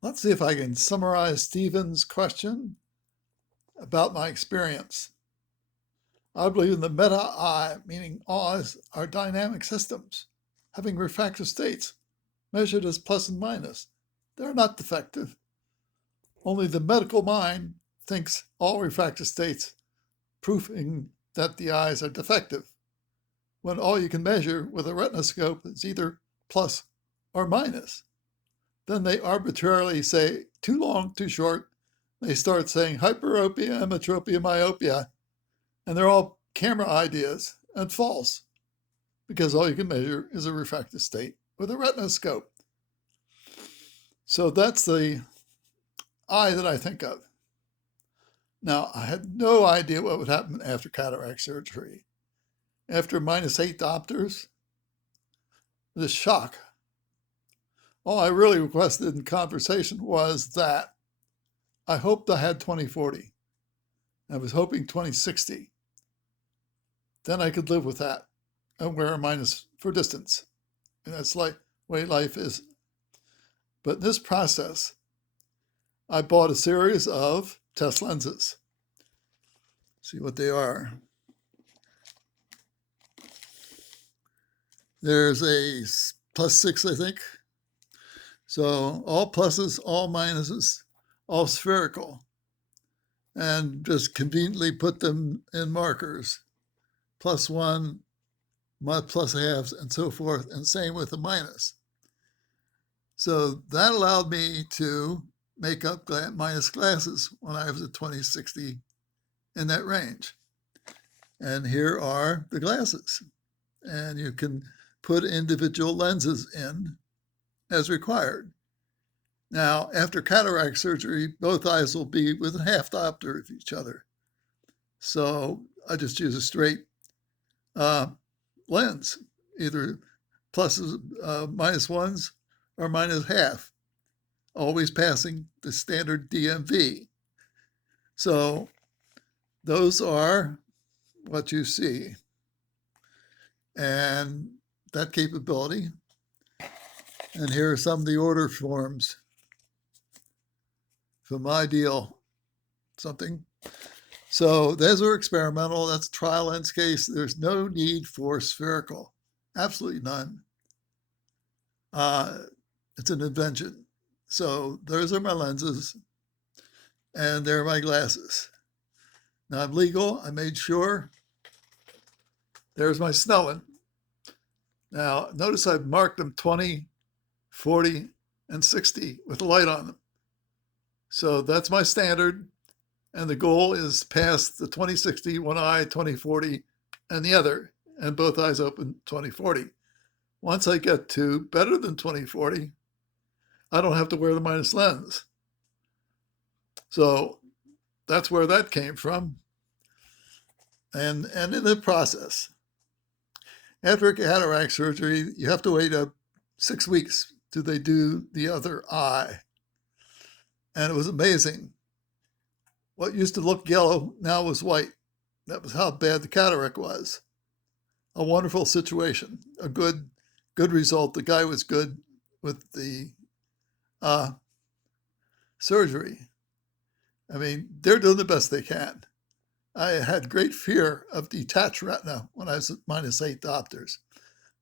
Let's see if I can summarize Stephen's question about my experience. I believe in the meta-eye, meaning eyes are dynamic systems, having refractive states measured as plus and minus. They're not defective. Only the medical mind thinks all refractive states, proving that the eyes are defective, when all you can measure with a retinoscope is either plus or minus. Then they arbitrarily say too long, too short. They start saying hyperopia, emetropia, myopia, and they're all camera ideas and false because all you can measure is a refractive state with a retinoscope. So that's the eye that I think of. Now, I had no idea what would happen after cataract surgery. After -8 diopters, the shock. All I really requested in conversation was that I hoped I had 20/40. I was hoping 20/60. Then I could live with that and wear a minus for distance. And that's like the way life is. But in this process, I bought a series of test lenses. See what they are. There's a +6, I think. So all pluses, all minuses, all spherical. And just conveniently put them in markers. +1, plus halves, and so forth, and same with the minus. So that allowed me to make up minus glasses when I was at 20/60 in that range. And here are the glasses. And you can put individual lenses in as required. Now, after cataract surgery, both eyes will be within half diopter of each other. So I just use a straight lens, either pluses, -1s, or minus half, always passing the standard DMV. So those are what you see. And that capability. And here are some of the order forms from Ideal something. So those are experimental. That's trial lens case. There's no need for spherical. Absolutely none. It's an invention. So those are my lenses, and there are my glasses. Now I'm legal. I made sure. There's my Snellen. Now notice I've marked them 20, 40, and 60 with a light on them. So that's my standard. And the goal is past the 20/60, one eye, 20/40, and the other, and both eyes open 20/40. Once I get to better than 20/40, I don't have to wear the minus lens. So that's where that came from. And in the process, after cataract surgery, you have to wait 6 weeks till they do the other eye. And it was amazing. What used to look yellow now was white. That was how bad the cataract was. A wonderful situation, a good result. The guy was good with the surgery. I mean, they're doing the best they can. I had great fear of detached retina when I was at -8 diopters.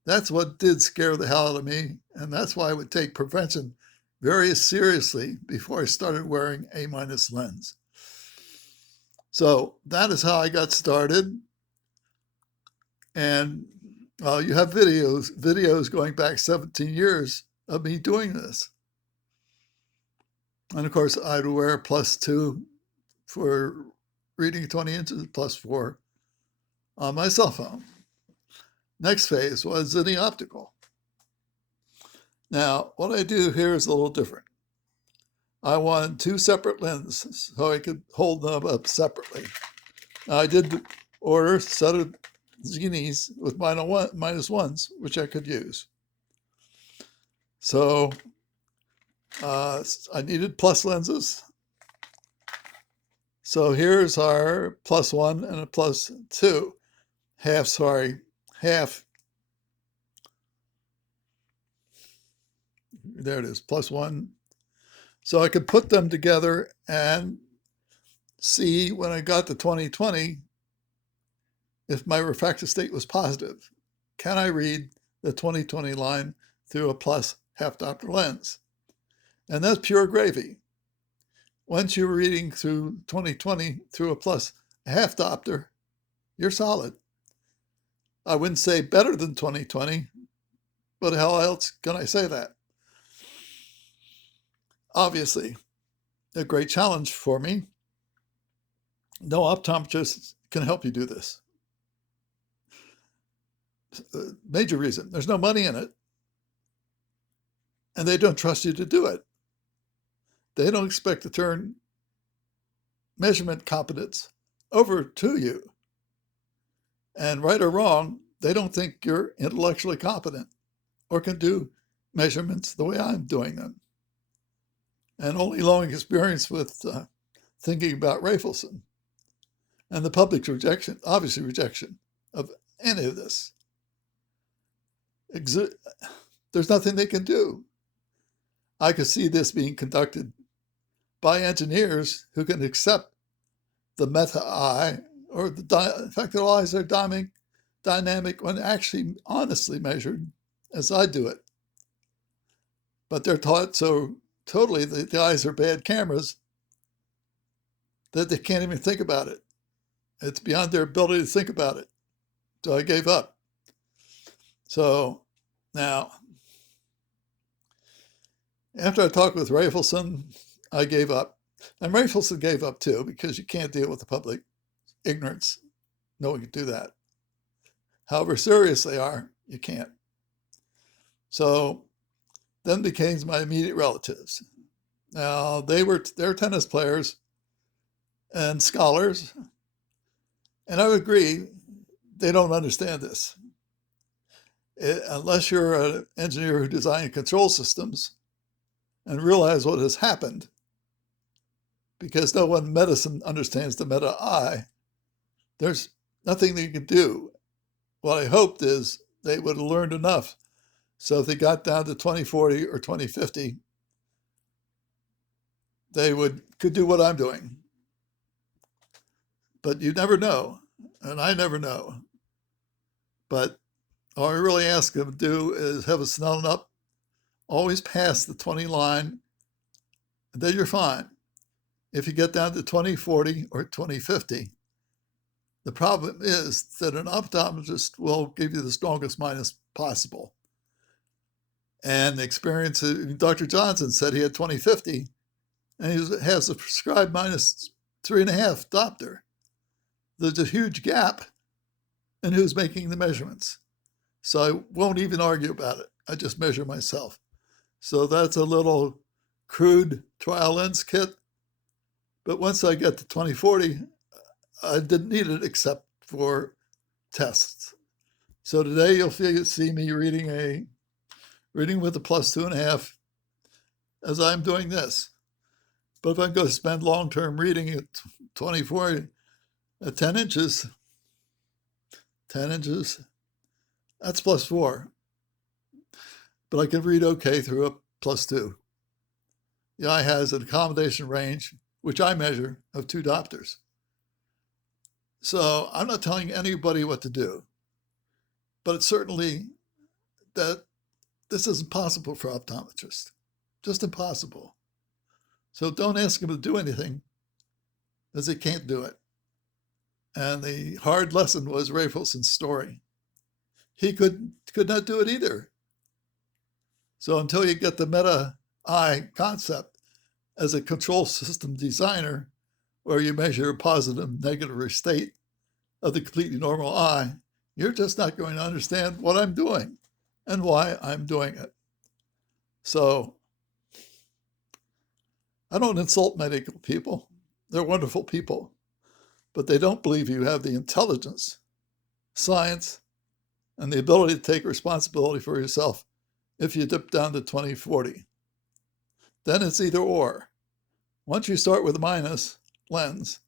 That's what did scare the hell out of me, and that's why I would take prevention very seriously before I started wearing a minus lens. So that is how I got started. And you have videos going back 17 years of me doing this. And of course, I'd wear +2 for reading 20 inches, +4 on my cell phone. Next phase was in the optical. Now, what I do here is a little different. I wanted 2 separate lenses so I could hold them up separately. Now, I did order a set of Zenis with -1s, which I could use. So I needed plus lenses. So here's our +1 and a +2. Half. There it is, +1. So I could put them together and see when I got to 2020 if my refractive state was positive. Can I read the 2020 line through a plus half diopter lens? And that's pure gravy. Once you're reading through 2020 through a plus half diopter, you're solid. I wouldn't say better than 2020, but how else can I say that? Obviously, a great challenge for me. No optometrist can help you do this. Major reason, there's no money in it, and they don't trust you to do it. They don't expect to turn measurement competence over to you. And right or wrong, they don't think you're intellectually competent or can do measurements the way I'm doing them. And only long experience with thinking about Raphaelson and the public's rejection, obviously rejection of any of this. There's nothing they can do. I could see this being conducted by engineers who can accept the meta eye or the fact that all eyes are dynamic when actually honestly measured as I do it. But they're taught so totally that the eyes are bad cameras that they can't even think about it. It's beyond their ability to think about it. So I gave up. So now, after I talked with Raphaelson, I gave up. And Raphaelson gave up too, because you can't deal with the public ignorance. No one can do that. However serious they are, you can't. So then became my immediate relatives. Now, they're tennis players and scholars, and I would agree, they don't understand this. Unless you're an engineer who designed control systems and realize what has happened, because no one in medicine understands the meta eye, there's nothing that you can do. What I hoped is they would have learned enough. So if they got down to 2040 or 2050, they could do what I'm doing. But you never know, and I never know. But all I really ask them to do is have a snellen up, always pass the 20 line, and then you're fine. If you get down to 2040 or 2050, the problem is that an optometrist will give you the strongest minus possible. And the experience, Dr. Johnson said he had 2050, and he has a prescribed minus 3.5 diopter. There's a huge gap in who's making the measurements. So I won't even argue about it. I just measure myself. So that's a little crude trial lens kit. But once I get to 2040, I didn't need it except for tests. So today you'll see me reading with a plus 2.5 as I'm doing this. But if I'm going to spend long-term reading at 2040 at 10 inches, that's plus 4. But I can read okay through a plus 2. The eye has an accommodation range, which I measure, of 2 diopters. So I'm not telling anybody what to do, but it's certainly that this is impossible for optometrists, just impossible. So don't ask them to do anything, as they can't do it. And the hard lesson was Raphaelson's story. He could not do it either. So until you get the meta eye concept as a control system designer, where you measure a positive, negative state of the completely normal eye, you're just not going to understand what I'm doing and why I'm doing it. So I don't insult medical people. They're wonderful people, but they don't believe you have the intelligence, science, and the ability to take responsibility for yourself if you dip down to 2040. Then it's either or. Once you start with a minus lens,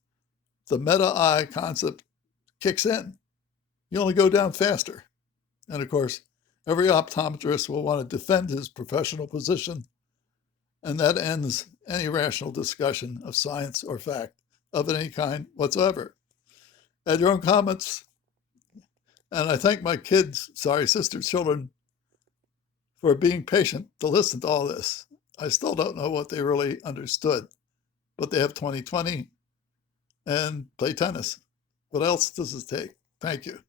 the meta eye concept kicks in. You only go down faster. And of course, every optometrist will want to defend his professional position, and that ends any rational discussion of science or fact of any kind whatsoever. Add your own comments. And I thank my kids, sister's children, for being patient to listen to all this. I still don't know what they really understood, but they have 20/20 and play tennis. What else does it take? Thank you.